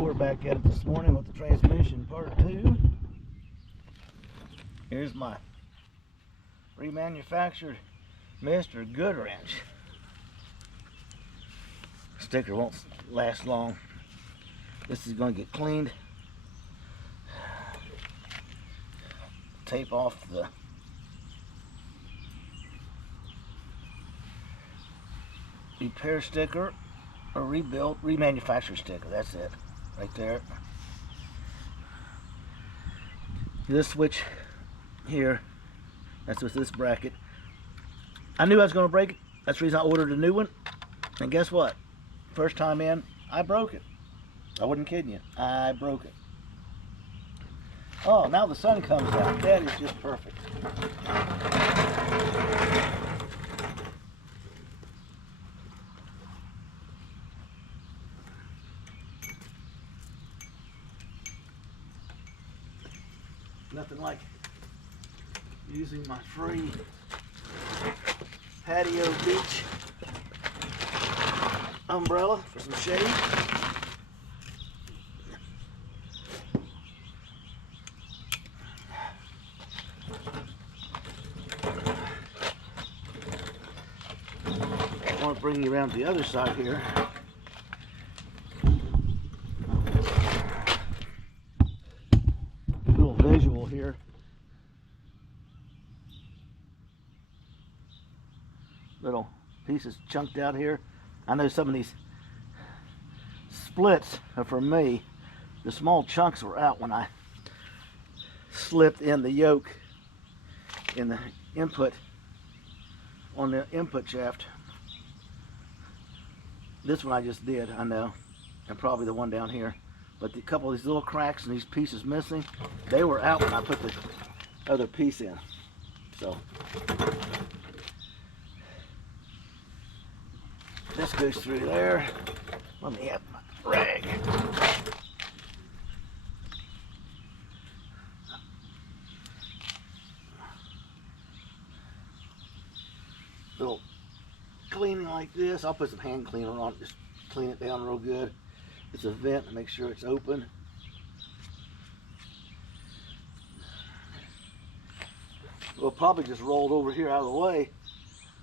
We're back at it this morning with the transmission part 2. Here's my remanufactured Mr. Goodwrench. Sticker won't last long. This is going to get cleaned. Tape off the repair sticker or remanufactured sticker. That's it right there. This switch here, that's with this bracket. I knew I was going to break it. That's the reason I ordered a new one. And guess what? First time in, I broke it. I wasn't kidding you. I broke it. Oh, now the sun comes out. That is just perfect. Nothing like using my free patio beach umbrella for some shade. I want to bring you around to the other side here. Little visual here. Little pieces chunked out here. I know some of these splits are for me. The small chunks were out when I slipped in the yoke in the input on the input shaft. This one I just did, I know, and probably the one down here. But a couple of these little cracks and these pieces missing, they were out when I put the other piece in. So this goes through there. Let me have my rag. Little cleaning like this. I'll put some hand cleaner on it, just clean it down real good. It's a vent to make sure it's open. We'll probably just roll it over here out of the way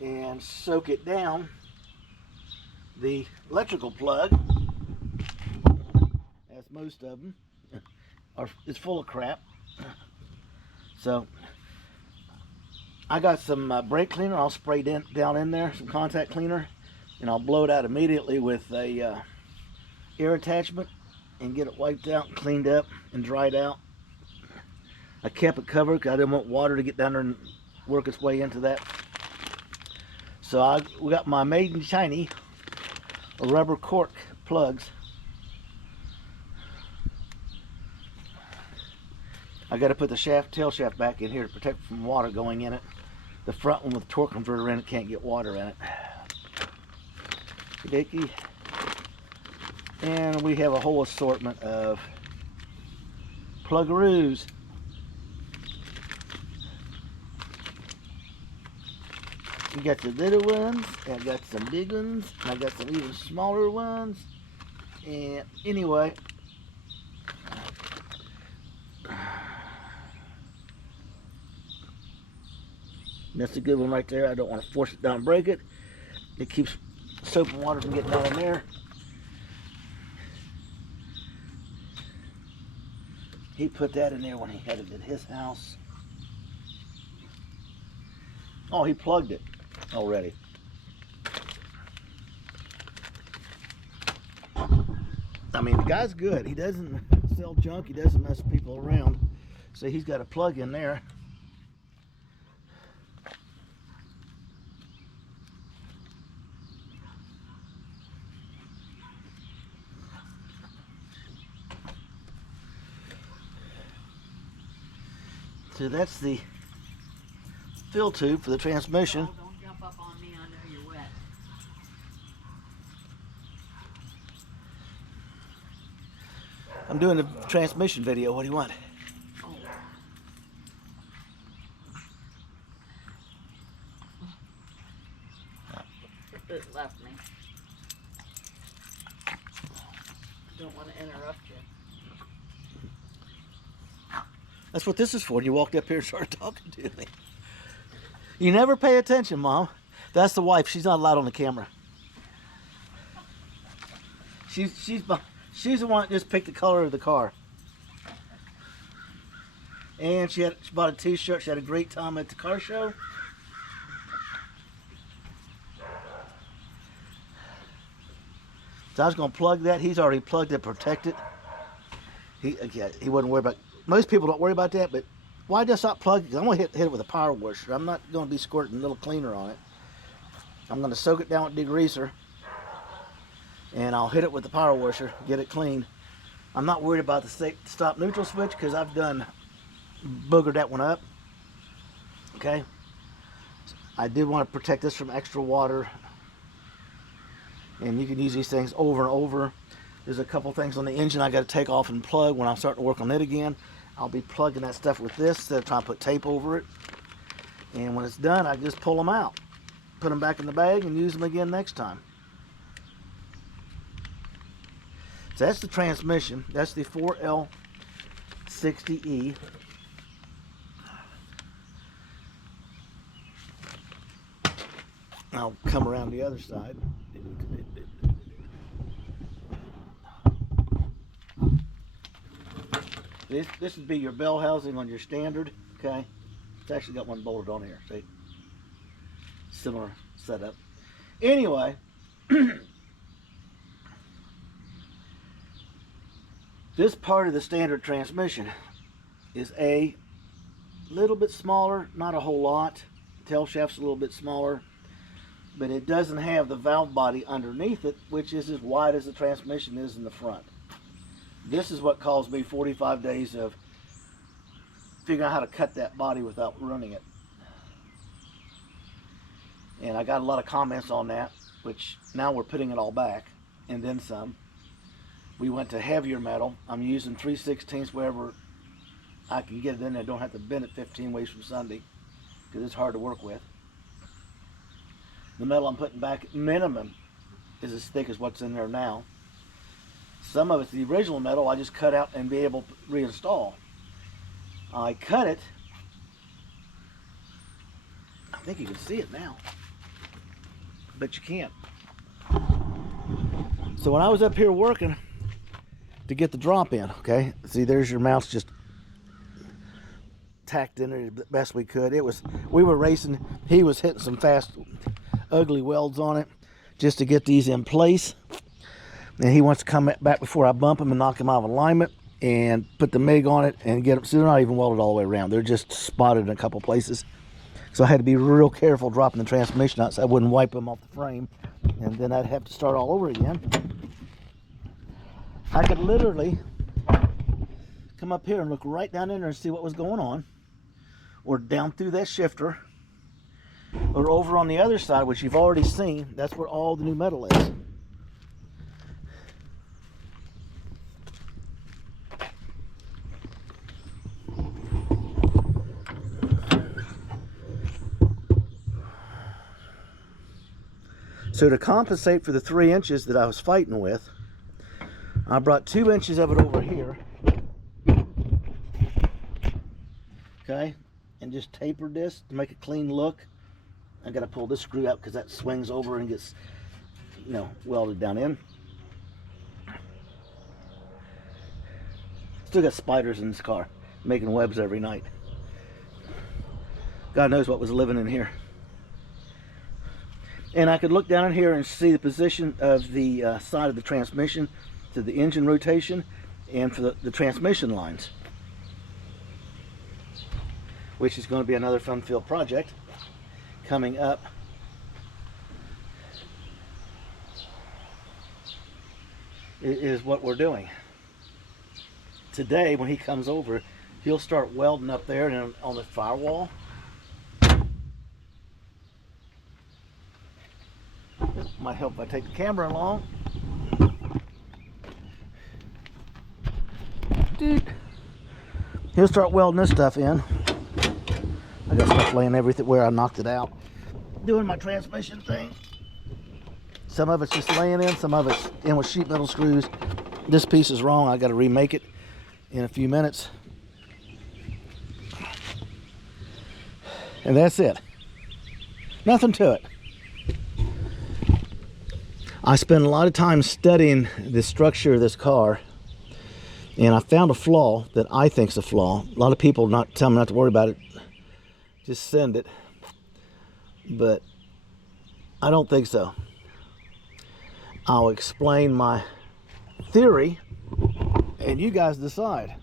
and soak it down. The electrical plug, as most of them, is full of crap. So I got some brake cleaner. I'll spray down in there, some contact cleaner, and I'll blow it out immediately with a air attachment and get it wiped out and cleaned up and dried out. I kept it covered because I didn't want water to get down there and work its way into that. So we got my Made in China rubber cork plugs. I got to put the tail shaft back in here to protect from water going in it. The front one with the torque converter in it can't get water in it. Dicky. And we have a whole assortment of plug-aroos. We got the little ones, and I got some big ones, and I got some even smaller ones. And anyway, that's a good one right there. I don't want to force it down and break it. It keeps soap and water from getting down in there. He put that in there when he had it at his house. Oh, he plugged it already. I mean, the guy's good. He doesn't sell junk. He doesn't mess people around. So he's got a plug in there. So that's the fill tube for the transmission. Oh, don't jump up on me, I know you're wet. I'm doing a transmission video. What do you want? Oh. It left me. Don't want to interrupt you. That's what this is for. You walked up here and started talking to me. You never pay attention, Mom. That's the wife. She's not allowed on the camera. She's the one that just picked the color of the car. And she bought a t-shirt. She had a great time at the car show. So I was going to plug that. He's already plugged it, protected. He wouldn't worry about. Most people don't worry about that, but why just not plug it? Because I'm going to hit it with a power washer. I'm not going to be squirting a little cleaner on it. I'm going to soak it down with degreaser, and I'll hit it with the power washer, get it clean. I'm not worried about the stop neutral switch because I've done boogered that one up. Okay. I did want to protect this from extra water, and you can use these things over and over. There's a couple things on the engine I got to take off and plug when I'm starting to work on it again. I'll be plugging that stuff with this instead of trying to put tape over it. And when it's done, I just pull them out, put them back in the bag, and use them again next time. So that's the transmission. That's the 4L60E. I'll come around the other side. This would be your bell housing on your standard, okay? It's actually got one bolted on here, see? Similar setup. Anyway, this part of the standard transmission is a little bit smaller, not a whole lot. Tail shaft's a little bit smaller, but it doesn't have the valve body underneath it, which is as wide as the transmission is in the front. This is what caused me 45 days of figuring out how to cut that body without running it. And I got a lot of comments on that, which now we're putting it all back, and then some. We went to heavier metal. I'm using 3/16 wherever I can get it in there. I don't have to bend it 15 ways from Sunday, because it's hard to work with. The metal I'm putting back, minimum, is as thick as what's in there now. Some of it's the original metal I just cut out and be able to reinstall. I cut it. I think you can see it now, but you can't. So when I was up here working to get the drop in, okay, see there's your mouse just tacked in there the best we could. We were racing. He was hitting some fast, ugly welds on it just to get these in place. And he wants to come back before I bump him and knock him out of alignment and put the MIG on it and get them. So they're not even welded all the way around. They're just spotted in a couple places. So I had to be real careful dropping the transmission out so I wouldn't wipe them off the frame. And then I'd have to start all over again. I could literally come up here and look right down in there and see what was going on. Or down through that shifter. Or over on the other side, which you've already seen. That's where all the new metal is. So to compensate for the 3 inches that I was fighting with, I brought 2 inches of it over here. Okay, and just tapered this to make a clean look. I gotta pull this screw out because that swings over and gets, welded down in. Still got spiders in this car, making webs every night. God knows what was living in here. And I could look down in here and see the position of the side of the transmission to the engine rotation and for the transmission lines, which is going to be another fun-filled project coming up. Is what we're doing. Today, when he comes over, he'll start welding up there and on the firewall. Might help if I take the camera along. Dude, he'll start welding this stuff in. I got stuff laying everywhere I knocked it out. Doing my transmission thing. Some of it's just laying in, some of it's in with sheet metal screws. This piece is wrong. I got to remake it in a few minutes. And that's it. Nothing to it. I spent a lot of time studying the structure of this car, and I found a flaw that I think is a flaw. A lot of people not tell me not to worry about it. Just send it. But I don't think so. I'll explain my theory, and you guys decide.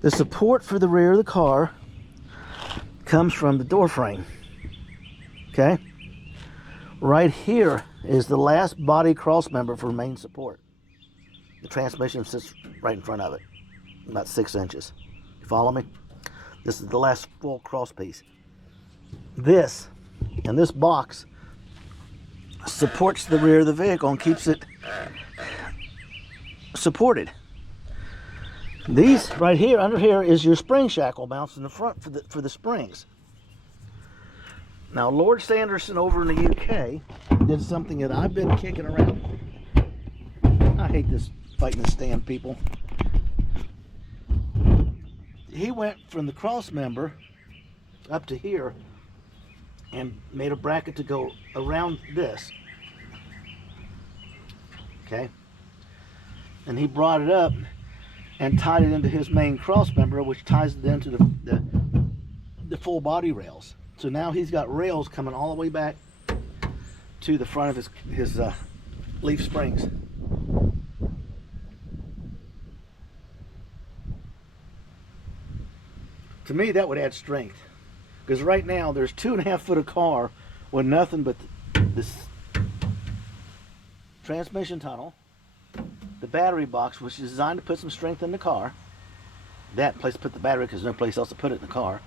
The support for the rear of the car comes from the door frame. Okay? Right here is the last body cross member for main support. The transmission sits right in front of it, about 6 inches. You follow me? This is the last full cross piece. This, and this box, supports the rear of the vehicle and keeps it supported. These right here, under here, is your spring shackle mounts in the front for the springs. Now, Lord Sanderson over in the UK did something that I've been kicking around. I hate this fighting the stand, people. He went from the cross member up to here and made a bracket to go around this. Okay? And he brought it up and tied it into his main cross member, which ties it into the full body rails. So now he's got rails coming all the way back to the front of his leaf springs. To me, that would add strength, because right now there's 2.5 foot of car with nothing but this transmission tunnel, the battery box, which is designed to put some strength in the car. That place to put the battery, because there's no place else to put it in the car.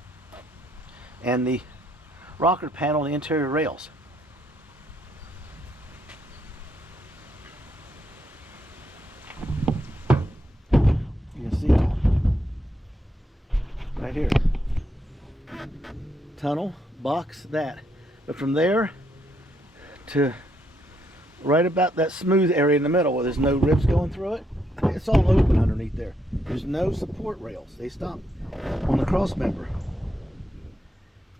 And the rocker panel and the interior rails. You can see it right here. Tunnel, box, that. But from there to right about that smooth area in the middle where there's no ribs going through it, it's all open underneath there. There's no support rails. They stop on the cross member.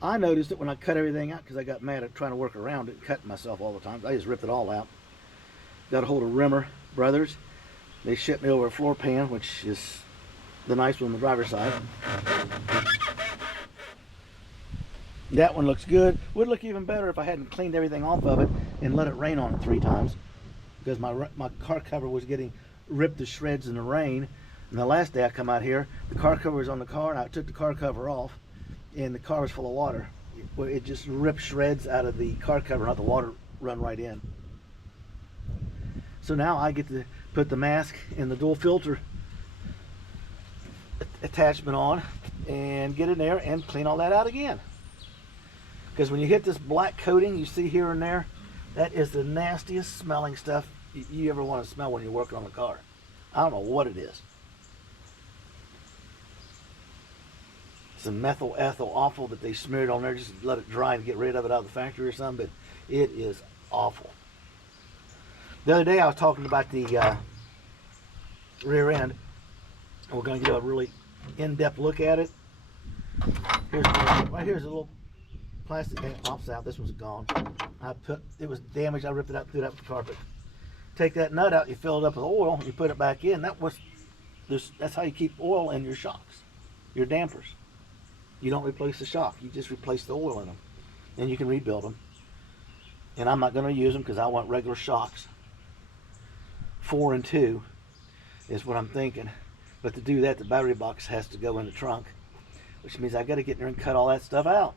I noticed it when I cut everything out, because I got mad at trying to work around it and cutting myself all the time. I just ripped it all out. Got a hold of Rimmer Brothers. They shipped me over a floor pan, which is the nice one on the driver's side. That one looks good. Would look even better if I hadn't cleaned everything off of it and let it rain on it 3 times, because my car cover was getting ripped to shreds in the rain. And the last day I come out here, the car cover was on the car, and I took the car cover off, and the car was full of water. It just ripped shreds out of the car cover, not the water run right in. So now I get to put the mask and the dual filter attachment on and get in there and clean all that out again. Because when you hit this black coating you see here and there, that is the nastiest smelling stuff you ever want to smell when you're working on a car. I don't know what it is. Some methyl ethyl awful that they smeared on there just to let it dry and get rid of it out of the factory or something, but it is awful. The other day I was talking about the rear end. We're going to get a really in-depth look at it. Right here's a little plastic thing that pops out. This one's gone. It was damaged. I ripped it out, threw it out the carpet. Take that nut out, you fill it up with oil, you put it back in. That's how you keep oil in your shocks, your dampers. You don't replace the shock, you just replace the oil in them. Then you can rebuild them. And I'm not going to use them because I want regular shocks. 4 and 2 is what I'm thinking. But to do that, the battery box has to go in the trunk, which means I got to get in there and cut all that stuff out.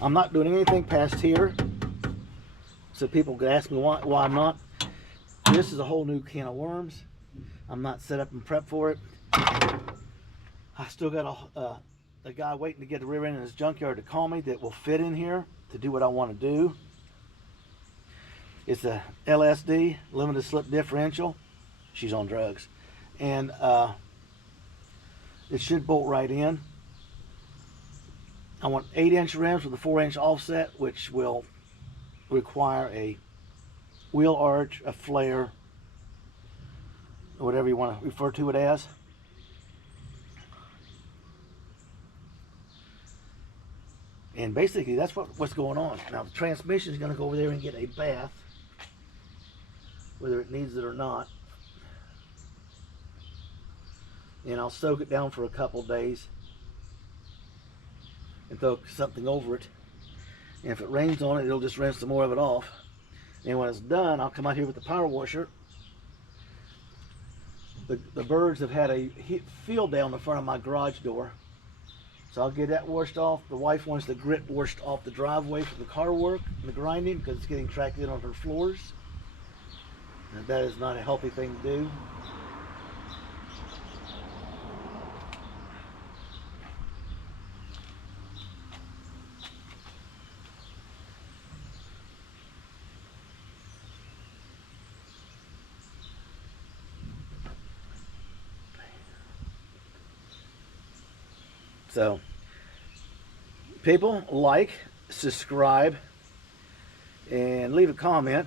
I'm not doing anything past here, so people could ask me why I'm not. This is a whole new can of worms. I'm not set up and prepped for it. I still got a guy waiting to get the rear end in his junkyard to call me that will fit in here to do what I want to do. It's a LSD, limited slip differential. She's on drugs. And it should bolt right in. I want 8-inch rims with a 4-inch offset, which will require a wheel arch, a flare, whatever you want to refer to it as. And basically that's what's going on. Now the transmission is going to go over there and get a bath, whether it needs it or not. And I'll soak it down for a couple days and throw something over it. And if it rains on it, it'll just rinse some more of it off. And when it's done, I'll come out here with the power washer. The birds have had a field down in front of my garage door. So I'll get that washed off. The wife wants the grit washed off the driveway for the car work and the grinding because it's getting tracked in on her floors. And that is not a healthy thing to do. So, people, like, subscribe, and leave a comment.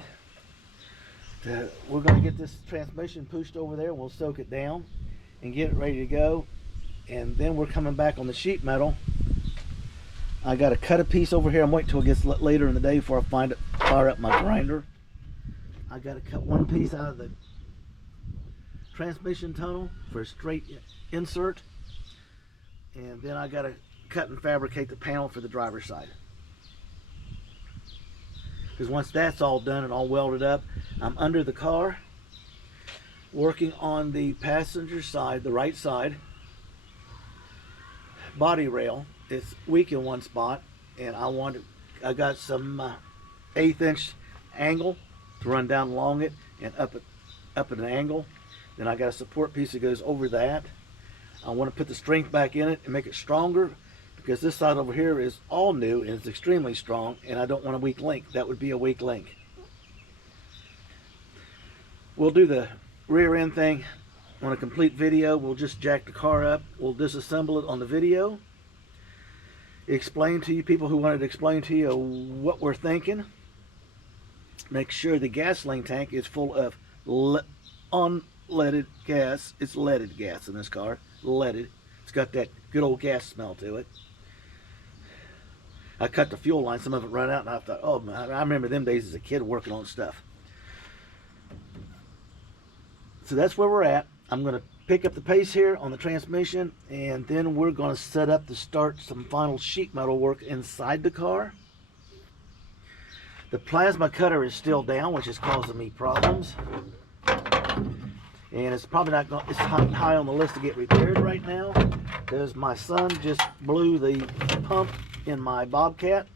We're going to get this transmission pushed over there. We'll soak it down and get it ready to go. And then we're coming back on the sheet metal. I got to cut a piece over here. I'm waiting till it gets later in the day before I fire up my grinder. I got to cut one piece out of the transmission tunnel for a straight insert. And then I got to cut and fabricate the panel for the driver's side. Because once that's all done and all welded up, I'm under the car working on the passenger side, the right side body rail. It's weak in one spot, and I got some 1/8 inch angle to run down along it and up at an angle. Then I got a support piece that goes over that. I want to put the strength back in it and make it stronger, because this side over here is all new and it's extremely strong, and I don't want a weak link. That would be a weak link. We'll do the rear end thing on a complete video. We'll just jack the car up. We'll disassemble it on the video. Explain to you people who wanted to explain to you what we're thinking. Make sure the gasoline tank is full of unleaded gas. It's leaded gas in this car. Leaded. It's got that good old gas smell to it. I cut the fuel line, some of it ran out, and I thought, oh man, I remember them days as a kid working on stuff. So that's where we're at. I'm going to pick up the pace here on the transmission, and then we're going to set up to start some final sheet metal work inside the car. The plasma cutter is still down, which is causing me problems. And it's probably not going, it's high on the list to get repaired right now, because my son just blew the pump in my Bobcat.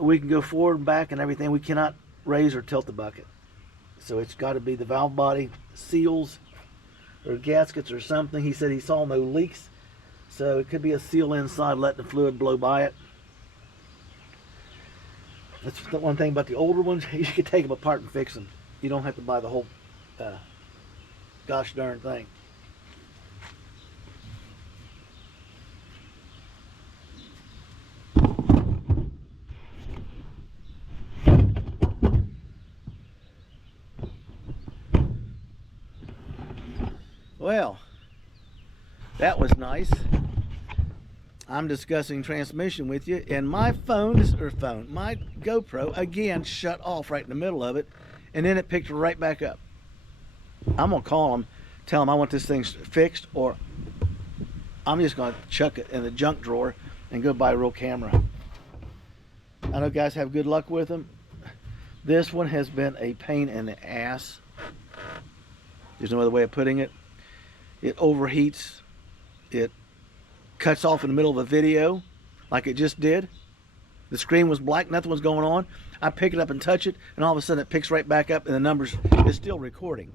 We can go forward and back and everything. We cannot raise or tilt the bucket. So it's got to be the valve body seals or gaskets or something. He said he saw no leaks, so it could be a seal inside letting the fluid blow by it. That's the one thing about the older ones. You can take them apart and fix them. You don't have to buy the whole gosh darn thing. Well, that was nice. I'm discussing transmission with you, and my my GoPro again shut off right in the middle of it, and then it picked right back up. I'm gonna call them, tell them I want this thing fixed, or I'm just gonna chuck it in the junk drawer and go buy a real camera. I know guys have good luck with them. This one has been a pain in the ass. There's no other way of putting it. It overheats. It cuts off in the middle of a video like it just did. The screen was black, nothing was going on. I pick it up and touch it, and all of a sudden it picks right back up, and the numbers is still recording.